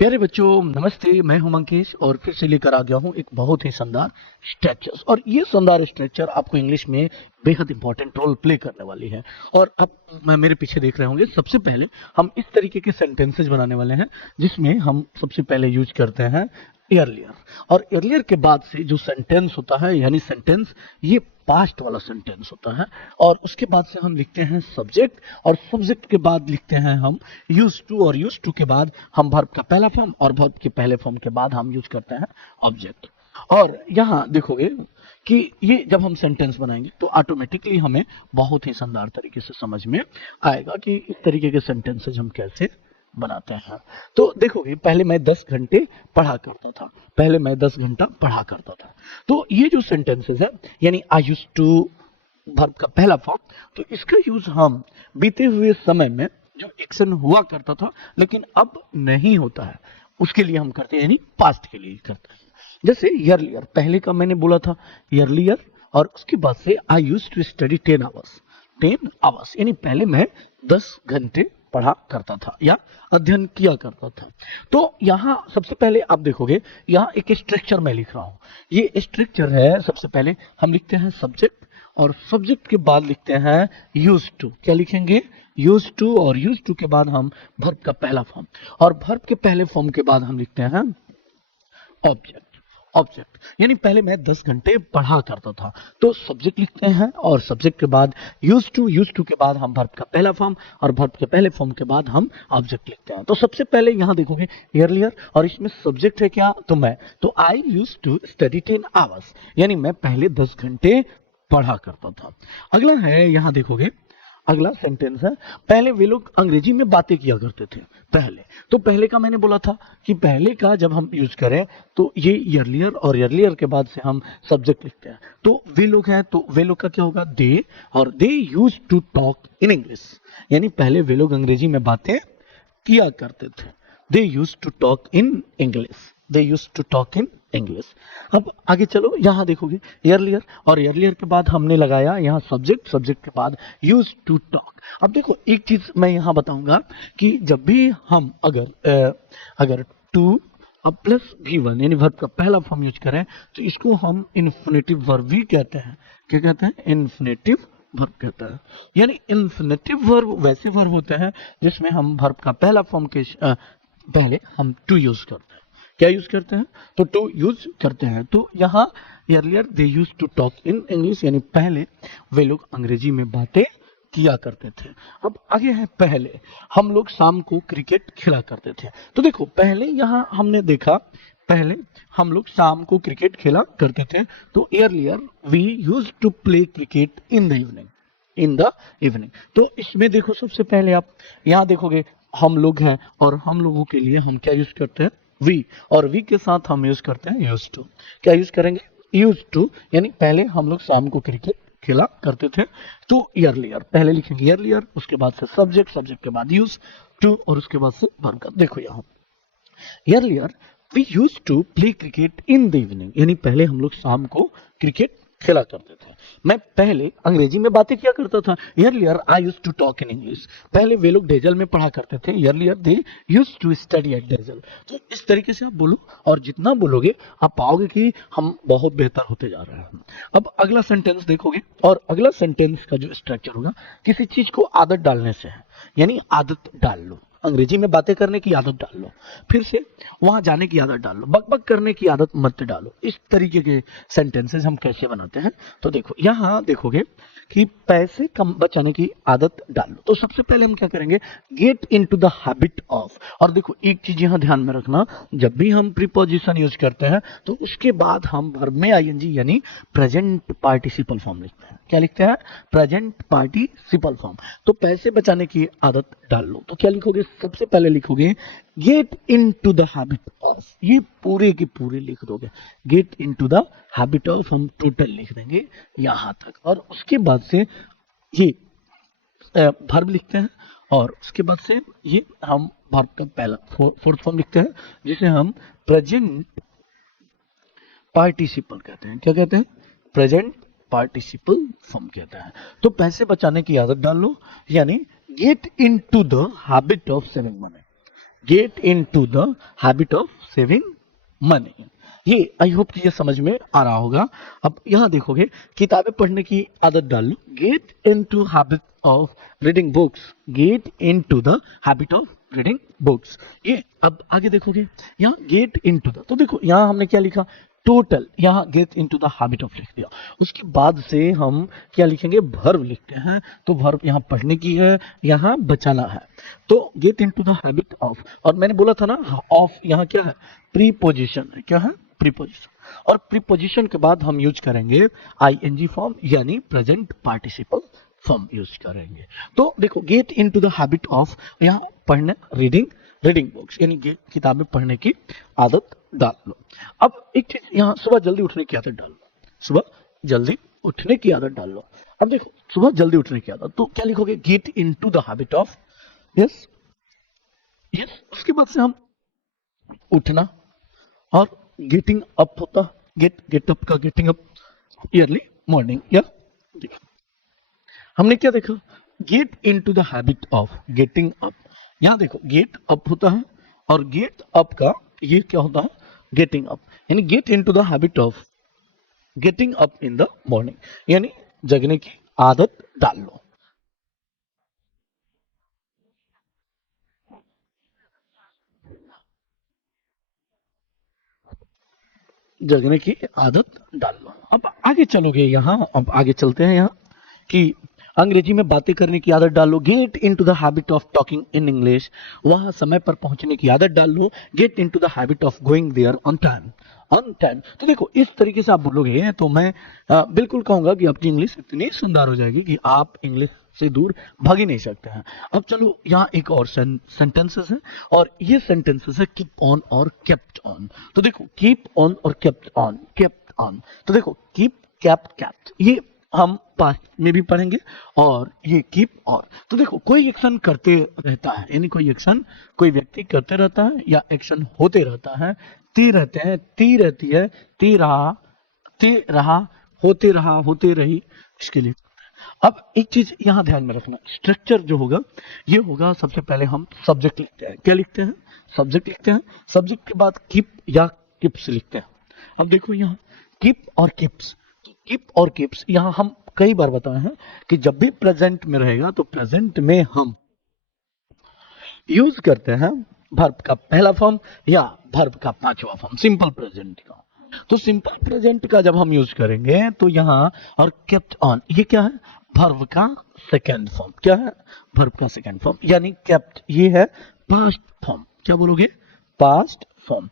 प्यारे बच्चों नमस्ते। मैं हूं मंकेश और फिर से लेकर आ गया हूं एक बहुत ही शानदार स्ट्रक्चर्स। और ये शानदार स्ट्रक्चर आपको इंग्लिश में बेहद इंपॉर्टेंट रोल प्ले करने वाली है। और अब मेरे पीछे देख रहे होंगे, सबसे पहले हम इस तरीके के सेंटेंसेस बनाने वाले हैं जिसमें हम सबसे पहले यूज करते हैं earlier। और earlier के बाद से जो सेंटेंस होता है यानी सेंटेंस, ये पास्ट वाला सेंटेंस होता है। और उसके बाद से हम लिखते हैं सब्जेक्ट, और सब्जेक्ट के बाद लिखते हैं हम यूज टू, और यूज टू के बाद हम वर्ब का पहला फॉर्म, और वर्ब के पहले फॉर्म के बाद हम यूज करते हैं ऑब्जेक्ट। और यहाँ देखोगे कि ये जब हम सेंटेंस बनाएंगे तो ऑटोमेटिकली हमें बहुत ही शानदार तरीके से समझ में आएगा कि इस तरीके के सेंटेंसेज हम कैसे बनाते हैं। तो देखोगे, पहले मैं 10 घंटे पढ़ा करता था, पहले मैं 10 घंटा पढ़ा करता था। तो ये जो सेंटेंसेस है यानी आई यूज्ड टू वर्ब का पहला फॉर्म, तो इसका यूज हम बीते हुए समय में जो एक्शन हुआ करता था लेकिन अब नहीं होता है उसके लिए हम करते हैं, यानी पास्ट के लिए करते हैं। जैसे ईयरलियर, पहले का मैंने बोला था ईयरलियर, और उसके बाद से I used to study 10 hours, 10 hours यानी पहले मैं 10 घंटे पढ़ा करता था या अध्ययन किया करता था। तो यहाँ सबसे पहले आप देखोगे, यहाँ एक स्ट्रक्चर मैं लिख रहा हूँ। ये स्ट्रक्चर है, सबसे पहले हम लिखते हैं सब्जेक्ट, और सब्जेक्ट के बाद लिखते हैं यूज टू। क्या लिखेंगे? यूज टू, और यूज टू के बाद हम वर्ब का पहला फॉर्म, और वर्ब के पहले फॉर्म के बाद हम लिखते हैं ऑब्जेक्ट। ऑब्जेक्ट यानी पहले मैं 10 घंटे पढ़ा करता था, तो सब्जेक्ट लिखते हैं, और सब्जेक्ट के बाद यूज टू के बाद हम वर्ब का पहला फॉर्म, और वर्ब के पहले फॉर्म के बाद हम ऑब्जेक्ट लिखते हैं। तो सबसे पहले यहाँ देखोगे earlier, और इसमें सब्जेक्ट है क्या? तो मैं, तो आई यूज टू स्टडी 10 आवर्स यानी मैं पहले 10 घंटे पढ़ा करता था। अगला है, यहाँ देखोगे अगला सेंटेंस है, पहले वे लोग अंग्रेजी में बातें किया करते थे। पहले, तो पहले का मैंने बोला था कि पहले का जब हम यूज करें तो ये ईयरलियर, और ईयरलियर के बाद से हम सब्जेक्ट लिखते हैं। तो वे लोग हैं, तो वे लोग का क्या होगा? दे, और they used to talk in English यानी पहले वे लोग अंग्रेजी में बातें किया करते थे। They used to talk in English, they used to talk in English. अब आगे चलो, यहाँ देखोगे ईयरलियर, और ईयरलियर के बाद हमने लगाया यहाँ सब्जेक्ट, सब्जेक्ट के बाद यूज टू टॉक। अब देखो, एक चीज मैं यहाँ बताऊंगा कि जब भी हम अगर टू अब प्लस V1 यानी वर्ब का पहला फॉर्म यूज करें तो इसको हम इन्फिनेटिव वर्ब भी कहते हैं। क्या कहते हैं? इन्फिनेटिव वर्ब कहता है। यानी इन्फिनेटिव वर्ब वैसे वर्ब होते हैं जिसमें हम वर्ब का पहला फॉर्म के पहले हम टू यूज करते हैं। क्या यूज करते हैं? तो टू यूज करते हैं। तो यहाँ earlier they used to talk in English यानी पहले वे लोग अंग्रेजी में बातें किया करते थे। अब आगे है, पहले हम लोग शाम को क्रिकेट खेला करते थे। तो देखो, पहले यहाँ हमने देखा, पहले हम लोग शाम को क्रिकेट खेला करते थे। तो earlier we used to play cricket in the evening, in the evening. तो इसमें देखो, सबसे पहले आप यहाँ देखोगे हम लोग हैं, और हम लोगों के लिए हम क्या यूज करते हैं? वी, और वी के साथ हम यूज करते हैं यूज टू। क्या यूज करेंगे? यूज टू यानी पहले हम लोग शाम को क्रिकेट खेला करते थे। तो ईयरलियर, पहले लिखेंगे ईयरलियर, उसके बाद से सब्जेक्ट, सब्जेक्ट के बाद यूज टू, और उसके बाद से वर्ब का। देखो यहाँ earlier we use to play cricket in the evening यानी पहले हम लोग शाम को क्रिकेट खेला करते थे। मैं पहले अंग्रेजी में बातें किया करता था। earlier I used to talk in English, पहले वे लोग डेजल में पढ़ा करते थे। earlier they used to study at dazzle. तो इस तरीके से आप बोलो, और जितना बोलोगे आप पाओगे कि हम बहुत बेहतर होते जा रहे हैं। अब अगला सेंटेंस देखोगे, और अगला सेंटेंस का जो स्ट्रक्चर होगा, किसी चीज को आदत डालने से है, यानी आदत डाल लो। अंग्रेजी में बातें करने की आदत डाल लो, फिर से वहां जाने की आदत डाल लो, बकबक करने की आदत मत डालो। इस तरीके के सेंटेंसेस हम कैसे बनाते हैं? तो देखो, यहाँ देखोगे कि पैसे कम बचाने की आदत डाल लो। तो सबसे पहले हम क्या करेंगे? Gate into the habit of. और देखो, एक चीज यहाँ ध्यान में रखना, जब भी हम प्रीपोजिशन यूज करते हैं तो उसके बाद हम वर्ब में आईएनजी यानी प्रेजेंट पार्टिसिपल फॉर्म लिखते हैं। क्या लिखते हैं? Present participle form. तो पैसे बचाने की आदत डाल लो, तो क्या लिखोगे? सबसे पहले लिखोगे gate into the habit of, ये पूरे के पूरे लिख दोगे। Gate into the habit of हम टोटल लिख देंगे यहां तक, और उसके बाद से ये वर्ब लिखते हैं, और उसके बाद से ये हम वर्ब का पहला फोर्थ फॉर्म लिखते हैं जिसे हम प्रेजेंट पार्टिसिपल कहते हैं। क्या कहते हैं? प्रेजेंट पार्टिसिपल फॉर्म कहता है। तो पैसे बचाने की आदत डाल लो, यानी gate into the habit of saving money, gate into the habit of saving money. ये आई होप कि ये समझ में आ रहा होगा। अब यहाँ देखोगे, किताबें पढ़ने की आदत डाल लो, get into habit of reading books, get into the habit of reading books. ये अब आगे देखोगे, यहाँ गेट इनटू द, तो देखो यहाँ हमने क्या लिखा, टोटल, यहाँ gate into the habit of लिख दिया। उसके बाद से हम क्या लिखेंगे, वर्ब लिखते हैं। तो वर्ब यहाँ पढ़ने की है, यहाँ बचाना है। तो gate into the habit of, और मैंने बोला था ना ऑफ यहाँ क्या है, प्रीपोजिशन है। क्या है, प्रीपोजिशन। और प्रीपोजिशन के बाद हम यूज करेंगे आईएनजी फॉर्म, यानी प्रेजेंट पार्टिसिपल फॉर्म यूज करेंगे। तो देखो, gate into the habit of, यहाँ पढ़ने, रीडिंग बुक्स, यानी किताबें पढ़ने की आदत डाल लो। अब एक चीज यहाँ, सुबह जल्दी उठने की आदत डाल लो, सुबह जल्दी उठने की आदत डाल लो। अब देखो, सुबह जल्दी उठने की आदत, तो क्या लिखोगे, gate into the habit of, yes yes, उसके बाद से हम उठना, और गेटिंग अप होता, गेट अप का गेटिंग अप, अर्ली मॉर्निंग। या देखो, हमने क्या देखा, gate into the habit of getting up. यहाँ देखो, गेट अप होता है, और गेट अप का ये क्या होता है, गेटिंग अप, यानी gate into the habit of getting up in the morning, यानी जगने की आदत डाल लो। जगने की आदत डाल लो। अब आगे चलोगे यहाँ, अब आगे चलते हैं यहाँ कि अंग्रेजी में बातें करने की आदत डाल लो, get into the habit of talking in English, वहां समय पर पहुंचने की आदत डाल लो, get into the habit of going there on time, on time. तो देखो, इस तरीके से आप बोलोगे तो मैं बिल्कुल कहूंगा कि आपकी इंग्लिश इतनी सुंदर हो जाएगी कि आप इंग्लिश से दूर भाग ही नहीं सकते हैं। अब चलो, यहाँ एक और सेंटेंसेस है, और ये सेंटेंसेस है कीप ऑन और केप्ट ऑन। तो देखो, कीप ऑन और केप्ट ऑन, केप्ट ऑन, तो देखो कीप, केप्ट, ये हम पास्ट में भी पढ़ेंगे, और ये कीप और, तो देखो कोई एक्शन करते रहता है, यानी कोई एक्शन कोई व्यक्ति करते रहता है, या एक्शन होते रहता है, ती रहते हैं, ती रहती है, ती रहा, होते रही, इसके लिए। अब एक चीज यहाँ ध्यान में रखना, स्ट्रक्चर जो होगा, ये होगा, सबसे पहले हम सब्जेक्ट लिखते हैं। क्या लिखते हैं, सब्जेक्ट लिखते हैं। सब्जेक्ट के बाद कीप या किप्स लिखते हैं। अब देखो, यहाँ कीप और किप्स, कीप और किप्स, यहाँ हम कई बार बताए हैं कि जब भी प्रेजेंट में रहेगा, तो प्रेजेंट में हम यूज करते हैं वर्ब का पहला फॉर्म या वर्ब का पांचवा फॉर्म, सिंपल प्रेजेंट का। तो सिंपल प्रेजेंट का जब हम यूज करेंगे, तो यहाँ और केप्ट ऑन, ये क्या है, वर्ब का सेकेंड फॉर्म। क्या है, वर्ब का सेकेंड फॉर्म, यानी केप्ट, ये है पास्ट फॉर्म। क्या बोलोगे, पास्ट फॉर्म।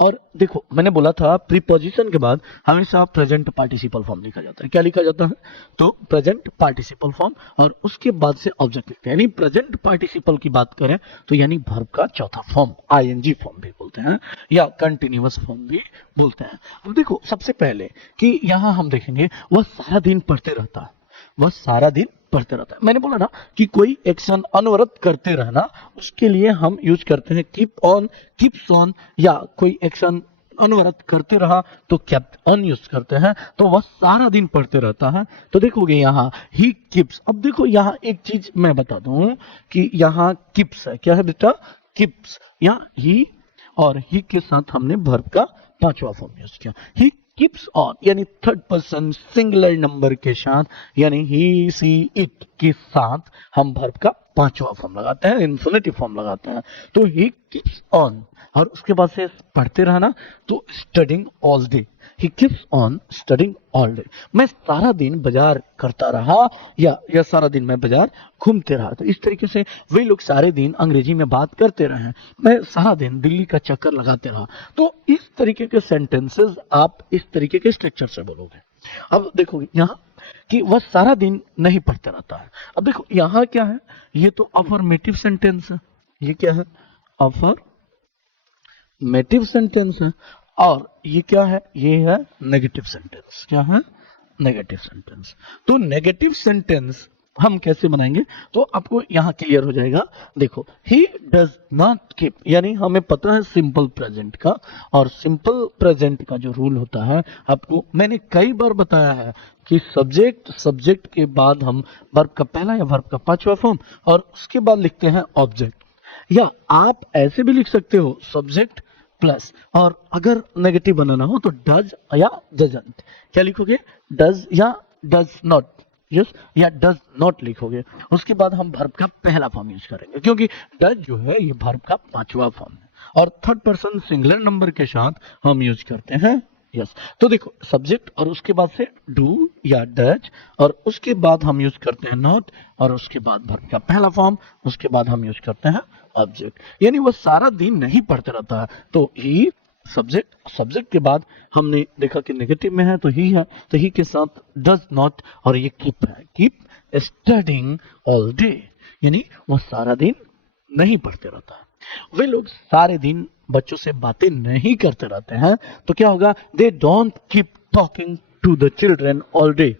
और देखो, मैंने बोला था प्रीपोजिशन के बाद हमेशा प्रेजेंट पार्टिसिपल फॉर्म लिखा जाता है। क्या लिखा जाता है, तो प्रेजेंट पार्टिसिपल फॉर्म, और उसके बाद से ऑब्जेक्ट लिखते हैं। यानी प्रेजेंट पार्टिसिपल की बात करें तो यानी वर्ब का चौथा फॉर्म, आईएनजी फॉर्म भी बोलते हैं, या कंटिन्यूअस फॉर्म भी बोलते हैं। अब देखो, सबसे पहले कि यहाँ हम देखेंगे, वह सारा दिन पढ़ते रहता है, वह सारा दिन पढ़ते रहता है। मैंने बोला ना कि कोई एक्शन अनवरत करते रहना, उसके लिए हम यूज करते हैं कीप ऑन, कीप्स ऑन, या कोई एक्शन अनवरत करते रहा तो केप्ट ऑन यूज करते हैं। तो वह सारा दिन पढ़ते रहता है। तो देखोगे यहाँ ही कीप्स। अब देखो, यहाँ एक चीज मैं बता दूं कि यहाँ कीप्स है, क्या है बेटा, कीप्स। यहाँ ही और ही के साथ हमने वर्ब का पांचवा फॉर्म यूज किया, ही कीप्स ऑन, यानी थर्ड पर्सन सिंगुलर नंबर के साथ, यानी ही, सी, इट के साथ हम वर्ब का पांचवा फॉर्म लगाते हैं, इन्फिनिटिव फॉर्म लगाते हैं। तो ही कीप्स ऑन, और उसके बाद से पढ़ते रहना, तो studying all day, he keeps on studying all day. मैं सारा दिन बाजार करता रहा, या सारा दिन मैं बाजार घूमते रहा। तो इस तरीके से वे लोग सारे दिन अंग्रेजी में बात करते रहे, मैं सारा दिन दिल्ली का चक्कर लगाते रहा। तो इस तरीके के सेंटेंसेस आप इस तरीके के स्ट्रक्चर से बोलोगे। अब देखो यहाँ कि वह सारा दिन नहीं पढ़ते रहता है। अब देखो, यहाँ क्या है, ये तो अफर्मेटिव सेंटेंस है, ये क्या है, अफर्मेटिव सेंटेंस है, और ये क्या है, ये है नेगेटिव सेंटेंस। क्या है, नेगेटिव सेंटेंस। तो नेगेटिव सेंटेंस हम कैसे बनाएंगे, तो आपको यहाँ क्लियर हो जाएगा। देखो, ही डज नॉट कीप, यानी हमें पता है सिंपल प्रेजेंट का, और सिंपल प्रेजेंट का जो रूल होता है, आपको मैंने कई बार बताया है कि सब्जेक्ट के बाद हम वर्ब का पहला या वर्ब का पांचवा फॉर्म, और उसके बाद लिखते हैं ऑब्जेक्ट। या आप ऐसे भी लिख सकते हो सब्जेक्ट प्लस, और अगर नेगेटिव बनाना हो तो डज या डजंट। क्या लिखोगे? डज या डज नॉट, यस या डज नॉट लिखोगे। उसके बाद हम वर्ब का पहला फॉर्म यूज करेंगे, क्योंकि डज जो है ये वर्ब का पांचवा फॉर्म है, और थर्ड पर्सन सिंगुलर नंबर के साथ हम यूज करते हैं यस। तो देखो सब्जेक्ट और उसके बाद से डू या डज, और उसके बाद हम यूज करते हैं नॉट, और उसके बाद वर्ब का पहला फॉर्म, उसके बाद हम यूज करते हैं ऑब्जेक्ट। यानी वो सारा दिन नहीं पढ़ते रहता है, तो ही सब्जेक्ट, सब्जेक्ट के बाद हमने देखा कि नेगेटिव में है तो ही है, तो ही के साथ डज नॉट, और ये कीप है, कीप स्टडिंग ऑल डे, यानी वो सारा दिन नहीं पढ़ते रहता है। वे लोग सारे दिन बच्चों से बातें नहीं करते रहते हैं, तो क्या होगा? They don't keep talking to the children all day,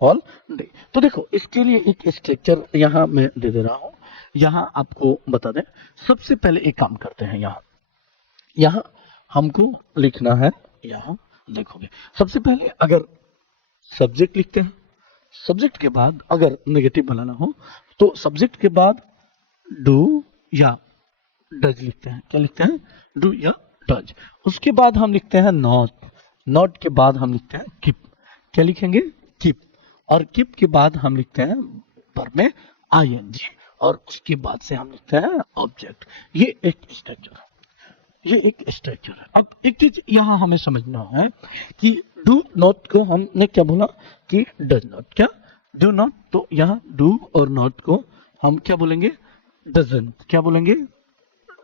all day. तो देखो इसके लिए एक स्ट्रक्चर यहाँ मैं दे दे रहा हूँ, यहाँ आपको बता दें। सबसे पहले एक काम करते हैं, यहाँ हमको लिखना है, यहाँ देखोगे सबसे पहले अगर सब्जेक्ट लिखते हैं, सब्जेक्ट के बाद अगर नेगेटिव बनाना हो तो सब्जेक्ट के बाद डू या डज लिखते हैं। क्या लिखते हैं? डू या डज। उसके बाद हम लिखते हैं नॉट, नॉट के बाद हम लिखते हैं कीप। क्या लिखेंगे? कीप। और कीप के बाद हम लिखते हैं वर्ब में आईएनजी, और उसके बाद से हम लिखते हैं ऑब्जेक्ट। ये एक स्ट्रक्चर है, ये एक स्ट्रक्चर है। अब एक चीज यहाँ हमें समझना है कि डू नॉट को हमने क्या बोला कि डज नॉट, क्या डू नॉट, तो यहाँ डू और नॉट को हम क्या बोलेंगे? डजंट। क्या बोलेंगे?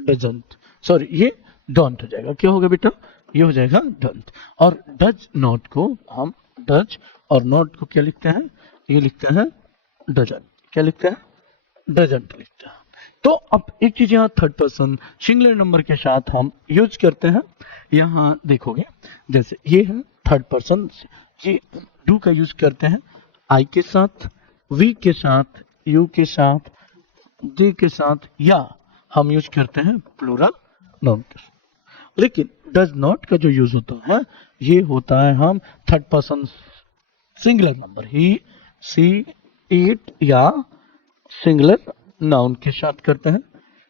डजंट। सॉरी ये डोंट हो जाएगा। क्या होगा बेटा? ये हो जाएगा डोंट। और डज नॉट को हम डज और नॉट को क्या लिखते हैं? ये लिखते हैं डजंट। क्या लिखते हैं? डजंट लिखते हैं। तो अब एक चीज यहाँ थर्ड पर्सन सिंगुलर नंबर के साथ हम यूज करते हैं। यहाँ देखोगे जैसे ये है थर्ड पर्सन, ये डू का यूज करते हैं आई के साथ, वी के साथ, यू के साथ, दे के साथ, या हम यूज करते हैं प्लूरल नाउन के साथ। लेकिन डज नॉट का जो यूज होता है ये होता है हम third person singular number he, she, it या सिंगुलर नाउन के साथ करते हैं,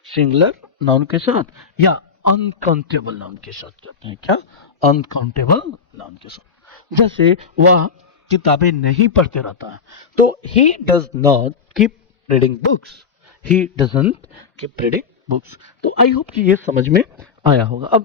सिंगुलर नाउन के साथ, या अनकाउंटेबल नाउन के साथ करते हैं। क्या? अनकाउंटेबल नाउन के साथ। जैसे वह किताबें नहीं पढ़ते रहता है, तो he does not keep reading books, he doesn't keep reading books. तो आई होप कि ये समझ में आया होगा। अब